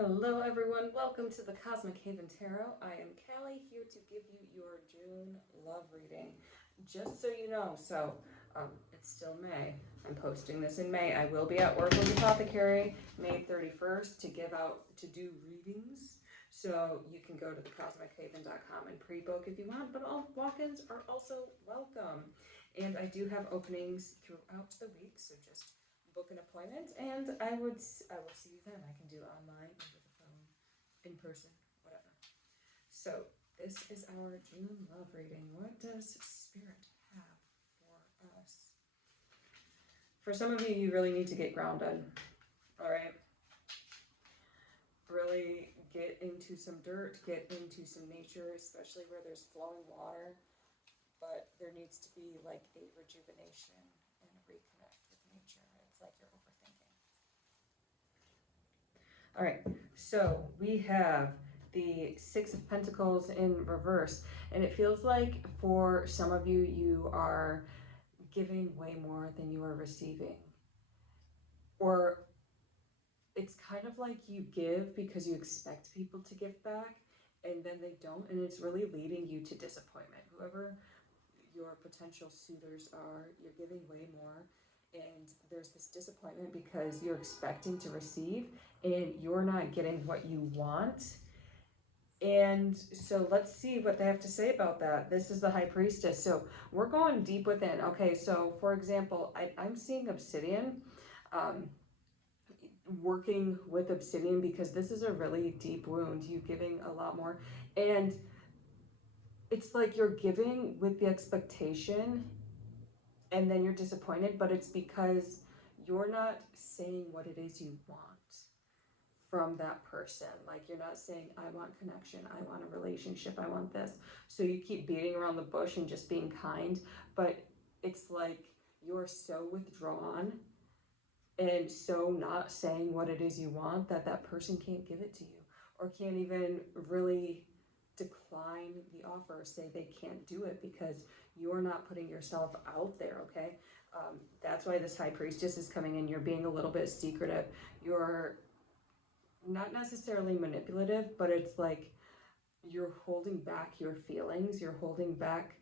Hello everyone, welcome to the Cosmic Haven Tarot. I am Callie here to give you your June love reading. Just so you know, it's still May. I'm posting this in May. I will be at Oracle's Apothecary May 31st to do readings. So you can go to thecosmichaven.com and pre-book if you want, but all walk-ins are also welcome. And I do have openings throughout the week, so just book an appointment, and I will see you then. I can do online, over the phone, in person, whatever. So this is our June love reading. What does Spirit have for us? For some of you, you really need to get grounded. All right. Really get into some dirt, get into some nature, especially where there's flowing water. But there needs to be like a rejuvenation and a reconnect with nature. It's like you're overthinking. All right, so we have the Six of Pentacles in reverse, and it feels like for some of you, you are giving way more than you are receiving. Or it's kind of like you give because you expect people to give back, and then they don't, and it's really leading you to disappointment. Whoever your potential suitors are, you're giving way more, and there's this disappointment because you're expecting to receive and you're not getting what you want. And so let's see what they have to say about that. This is the High Priestess, so we're going deep within. Okay, so for example, I'm seeing obsidian, working with obsidian, because this is a really deep wound. You giving a lot more, and it's like you're giving with the expectation and then you're disappointed, but it's because you're not saying what it is you want from that person. Like, you're not saying, I want connection, I want a relationship, I want this. So you keep beating around the bush and just being kind, but it's like you're so withdrawn and so not saying what it is you want that that person can't give it to you, or can't even really decline the offer, or say they can't do it because you're not putting yourself out there. Okay, that's why this High Priestess is coming in. You're being a little bit secretive. You're not necessarily manipulative, but it's like you're holding back your feelings. You're holding back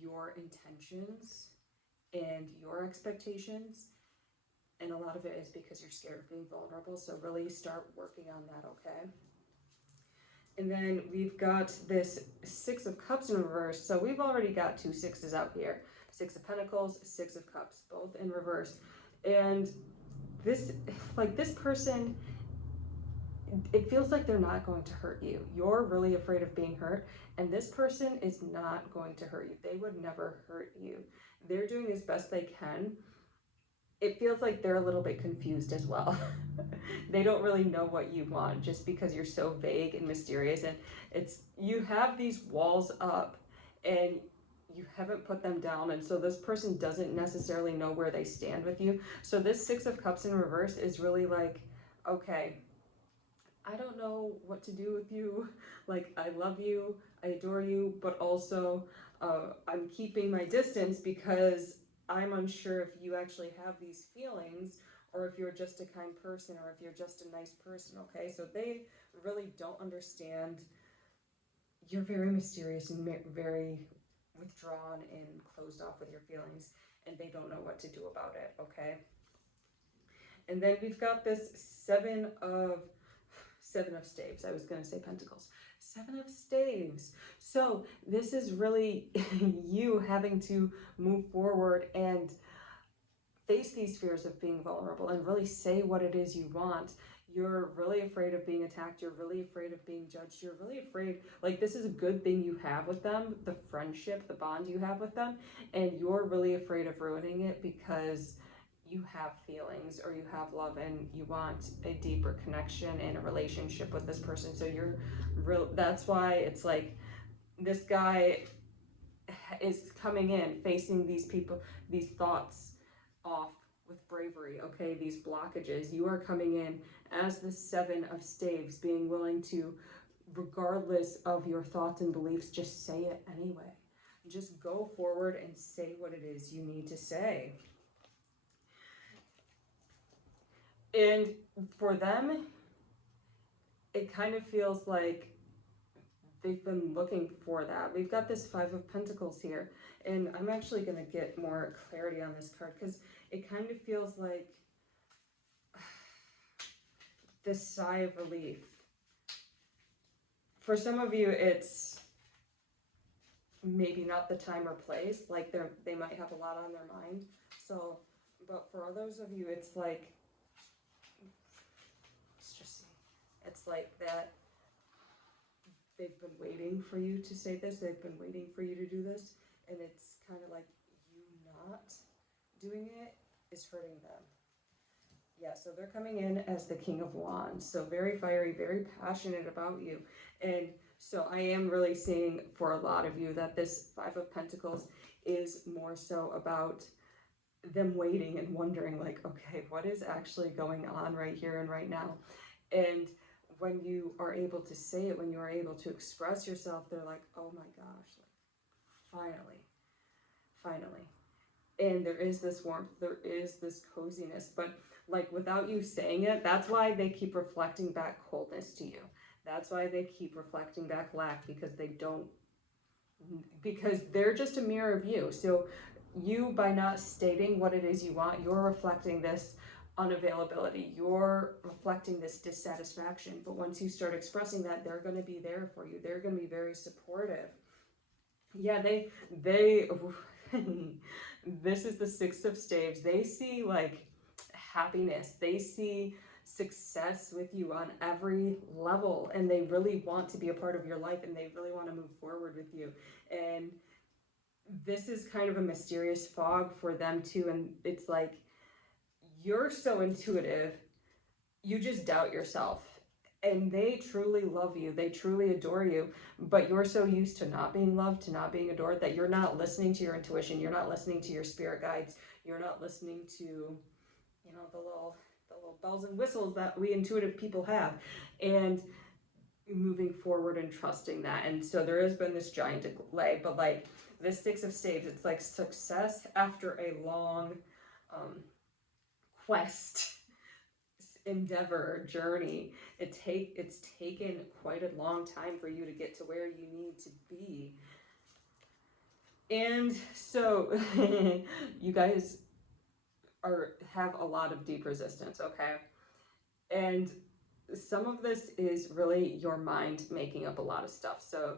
your intentions and your expectations. And a lot of it is because you're scared of being vulnerable. So really start working on that, okay? And then we've got this Six of Cups in reverse. So we've already got two sixes out here. Six of Pentacles, Six of Cups, both in reverse. And this person, it feels like they're not going to hurt you. You're really afraid of being hurt, and this person is not going to hurt you. They would never hurt you. They're doing as best they can. It feels like they're a little bit confused as well. They don't really know what you want, just because you're so vague and mysterious, and you have these walls up and you haven't put them down, and so this person doesn't necessarily know where they stand with you. So this Six of Cups in reverse is really like, okay, I don't know what to do with you. Like, I love you, I adore you, but also I'm keeping my distance because I'm unsure if you actually have these feelings, or if you're just a kind person, or if you're just a nice person, okay? So they really don't understand. You're very mysterious and very withdrawn and closed off with your feelings, and they don't know what to do about it, okay? And then we've got this Seven of Staves. I was going to say Pentacles. Seven of Staves. So this is really you having to move forward and face these fears of being vulnerable and really say what it is you want. You're really afraid of being attacked. You're really afraid of being judged. You're really afraid, like, this is a good thing you have with them, the friendship, the bond you have with them, and you're really afraid of ruining it because you have feelings, or you have love, and you want a deeper connection and a relationship with this person. So that's why it's like this guy is coming in, facing these people, these thoughts off with bravery, okay? These blockages. You are coming in as the Seven of Staves, being willing to, regardless of your thoughts and beliefs, just say it anyway. Just go forward and say what it is you need to say. And for them, it kind of feels like they've been looking for that. We've got this Five of Pentacles here, and I'm actually going to get more clarity on this card because it kind of feels like this sigh of relief. For some of you, it's maybe not the time or place, like they might have a lot on their mind. So, but for others of you, it's like, let's just see, it's like that they've been waiting for you to say this, they've been waiting for you to do this, and it's kind of like you not doing it is hurting them. Yeah, so they're coming in as the King of Wands, so very fiery, very passionate about you. And so I am really seeing for a lot of you that this Five of Pentacles is more so about them waiting and wondering like, okay, what is actually going on right here and right now? And when you are able to say it, when you are able to express yourself, they're like, oh my gosh, like finally. And there is this warmth, there is this coziness, but like without you saying it, that's why they keep reflecting back coldness to you. That's why they keep reflecting back lack, because they're just a mirror of you. So you, by not stating what it is you want, you're reflecting this unavailability, you're reflecting this dissatisfaction. But once you start expressing that, they're going to be there for you. They're going to be very supportive. Yeah, they this is the Six of Staves. They see like happiness, they see success with you on every level, and they really want to be a part of your life, and they really want to move forward with you. And this is kind of a mysterious fog for them too, and it's like you're so intuitive, you just doubt yourself. And they truly love you, they truly adore you, but you're so used to not being loved, to not being adored, that you're not listening to your intuition, you're not listening to your spirit guides, you're not listening to, you know, the little bells and whistles that we intuitive people have, and moving forward and trusting that. And so there has been this giant delay, but like this Six of Staves, it's like success after a long quest, endeavor, journey. It's taken quite a long time for you to get to where you need to be. And so you guys have a lot of deep resistance, okay? And some of this is really your mind making up a lot of stuff. So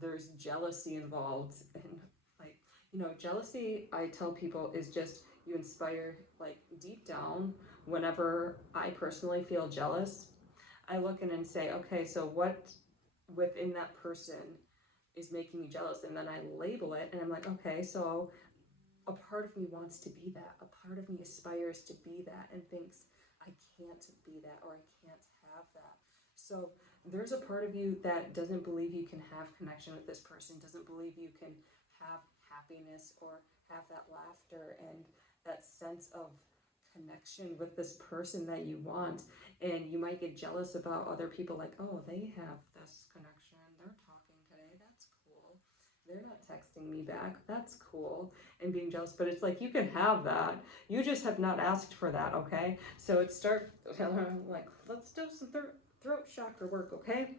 there's jealousy involved, and like, you know, jealousy, I tell people, is just you inspire, like deep down. Whenever I personally feel jealous, I look in and say, okay, so what within that person is making me jealous? And then I label it, and I'm like, okay, so a part of me wants to be that. A part of me aspires to be that and thinks I can't be that, or I can't have that. So there's a part of you that doesn't believe you can have connection with this person, doesn't believe you can have happiness or have that laughter and that sense of connection with this person that you want. And you might get jealous about other people, like, oh, they have this connection, they're talking today, that's cool, they're not texting me back, that's cool, and being jealous. But it's like, you can have that, you just have not asked for that, okay? So it's like, let's do some throat chakra work, okay?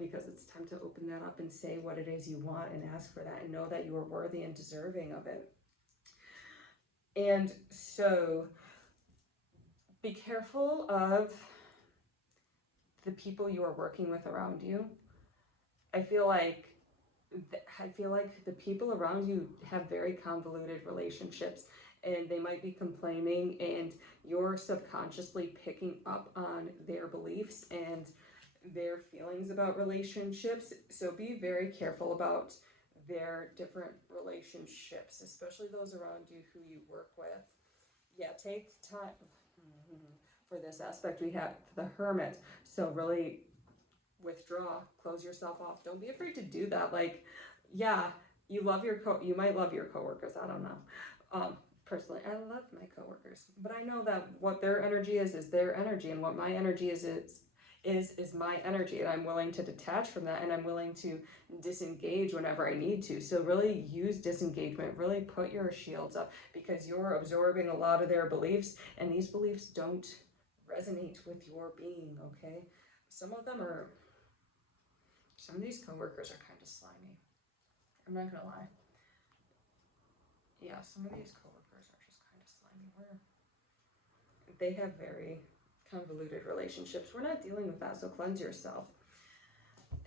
Because it's time to open that up and say what it is you want and ask for that, and know that you are worthy and deserving of it. And so be careful of the people you are working with around you. I feel like the people around you have very convoluted relationships, and they might be complaining, and you're subconsciously picking up on their beliefs and their feelings about relationships. So be very careful about their different relationships, especially those around you who you work with. Yeah, take time for this aspect. We have the Hermit, so really withdraw, close yourself off. Don't be afraid to do that. Like, yeah, you might love your coworkers, I don't know. Personally, I love my coworkers, but I know that what their energy is their energy, and what my energy is my energy, and I'm willing to detach from that, and I'm willing to disengage whenever I need to. So really use disengagement, really put your shields up, because you're absorbing a lot of their beliefs, and these beliefs don't resonate with your being, okay? some of these coworkers are kind of slimy. I'm not gonna lie. Yeah, some of these coworkers are just kind of slimy. They have very convoluted relationships. We're not dealing with that, so cleanse yourself.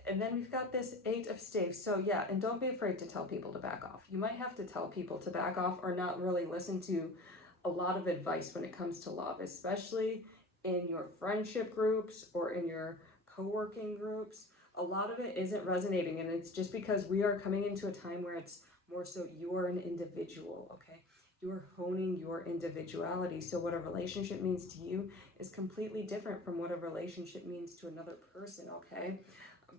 And then we've got this 8 of staves. So yeah, and don't be afraid to tell people to back off. You might have to tell people to back off or not really listen to a lot of advice when it comes to love, especially in your friendship groups or in your co-working groups. A lot of it isn't resonating, and it's just because we are coming into a time where it's more so you're an individual, okay? You're honing your individuality. So what a relationship means to you is completely different from what a relationship means to another person, okay?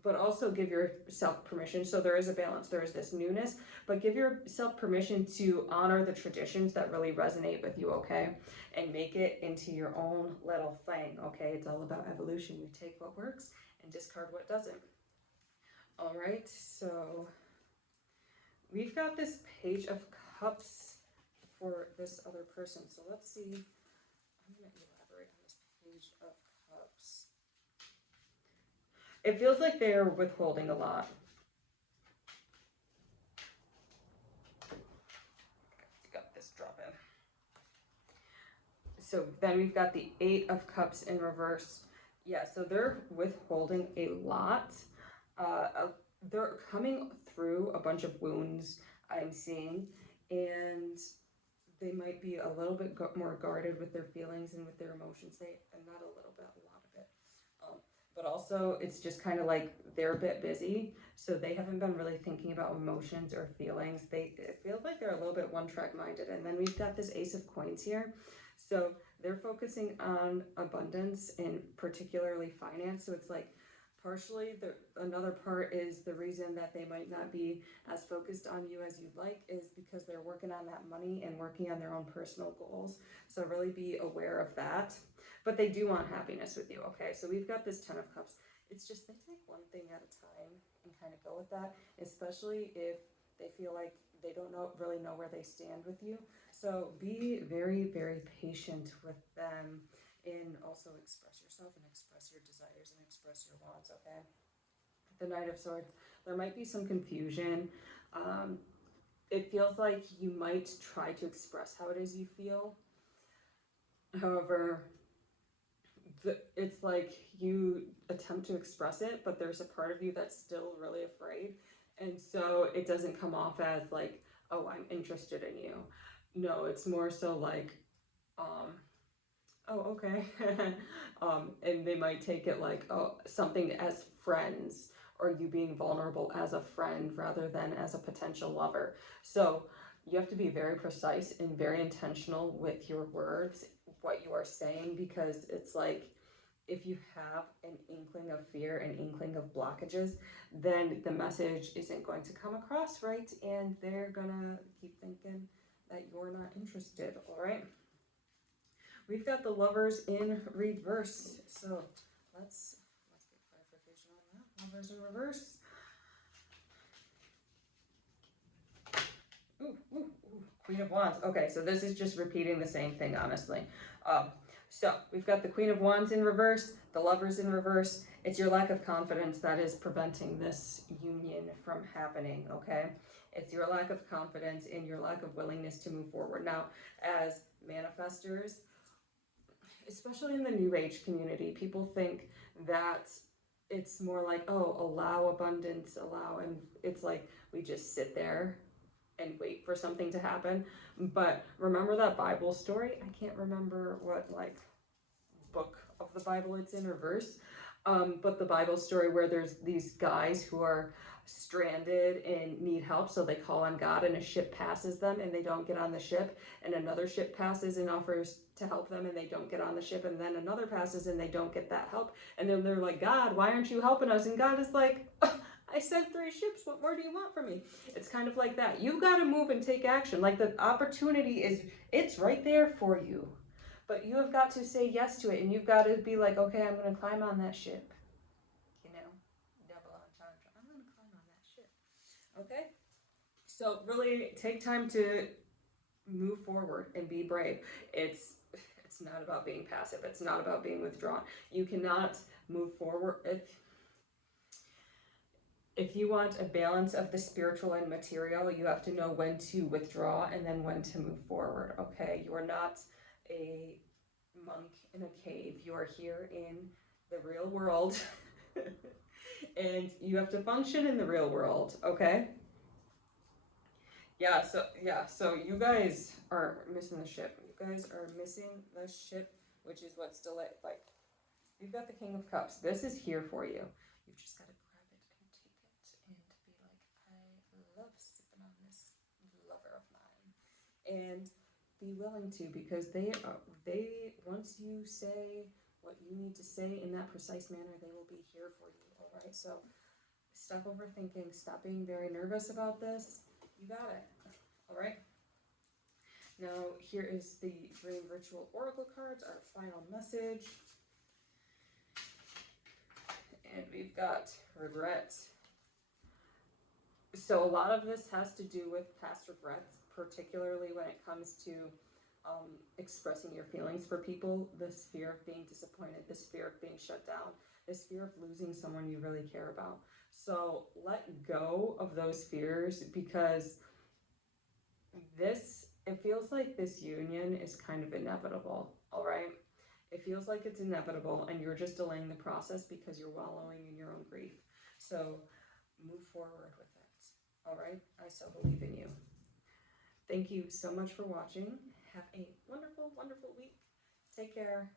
But also give yourself permission. So there is a balance. There is this newness, but give yourself permission to honor the traditions that really resonate with you, okay? And make it into your own little thing, okay? It's all about evolution. You take what works and discard what doesn't. All right, so we've got this Page of Cups for this other person. So let's see. I'm going to elaborate on this Page of Cups. It feels like they're withholding a lot. Got this drop in. So then we've got the 8 of Cups in reverse. Yeah, so they're withholding a lot. They're coming through a bunch of wounds I'm seeing, and they might be a little bit more guarded with their feelings and with their emotions. And not a little bit, a lot of it. But also it's just kind of like they're a bit busy, so they haven't been really thinking about emotions or feelings. It feels like they're a little bit one-track minded. And then we've got this Ace of Coins here. So they're focusing on abundance and particularly finance. So it's like partially another part is the reason that they might not be as focused on you as you'd like is because they're working on that money and working on their own personal goals. So really be aware of that. But they do want happiness with you, okay? So we've got this 10 of Cups. It's just they take one thing at a time and kind of go with that, especially if they feel like they don't really know where they stand with you. So be very, very patient with them and also express yourself and express your desires and express your wants, okay? The Knight of Swords, there might be some confusion. It feels like you might try to express how it is you feel. However, it's like you attempt to express it, but there's a part of you that's still really afraid. And so it doesn't come off as like, oh, I'm interested in you. No, it's more so like, oh, okay. And they might take it like, oh, something as friends or you being vulnerable as a friend rather than as a potential lover. So you have to be very precise and very intentional with your words, what you are saying, because it's like if you have an inkling of fear, an inkling of blockages, then the message isn't going to come across right, and they're gonna keep thinking that you're not interested, all right? We've got the Lovers in reverse, so let's get clarification on that. Lovers in reverse. Ooh, Queen of Wands. Okay, so this is just repeating the same thing, honestly. So we've got the Queen of Wands in reverse, the Lovers in reverse. It's your lack of confidence that is preventing this union from happening, okay? It's your lack of confidence and your lack of willingness to move forward. Now, as manifestors, especially in the New Age community, people think that it's more like, oh, allow abundance, and it's like we just sit there and wait for something to happen. But remember that Bible story? I can't remember what like book of the Bible it's in or verse, but the Bible story where there's these guys who are stranded and need help, so they call on God and a ship passes them and they don't get on the ship, and another ship passes and offers to help them and they don't get on the ship, and then another passes and they don't get that help, and then they're like, God, why aren't you helping us? And God is like, I sent 3 ships, what more do you want from me? It's kind of like that. You've got to move and take action. Like the opportunity it's right there for you. But you have got to say yes to it, and you've got to be like, okay, I'm going to climb on that ship. You know, double entendre. I'm going to climb on that ship. Okay? So really take time to move forward and be brave. It's not about being passive. It's not about being withdrawn. You cannot move forward. If you want a balance of the spiritual and material, you have to know when to withdraw and then when to move forward, okay? You are not a monk in a cave. You are here in the real world. And you have to function in the real world, okay? So you guys are missing the ship. You guys are missing the ship, which is what's delayed. Like, you've got the King of Cups. This is here for you. You've just got to grab it and take it and be like, I love sipping on this lover of mine. And be willing to, because they once you say what you need to say in that precise manner, they will be here for you, all right? So stop overthinking, stop being very nervous about this. You got it, all right? Now, here is the Dream Ritual Oracle cards, our final message. And we've got regret. So a lot of this has to do with past regrets, particularly when it comes to expressing your feelings for people, this fear of being disappointed, this fear of being shut down, this fear of losing someone you really care about. So let go of those fears, because it feels like this union is kind of inevitable, all right? It feels like it's inevitable, and you're just delaying the process because you're wallowing in your own grief. So move forward with it, all right? I so believe in you. Thank you so much for watching. Have a wonderful, wonderful week. Take care.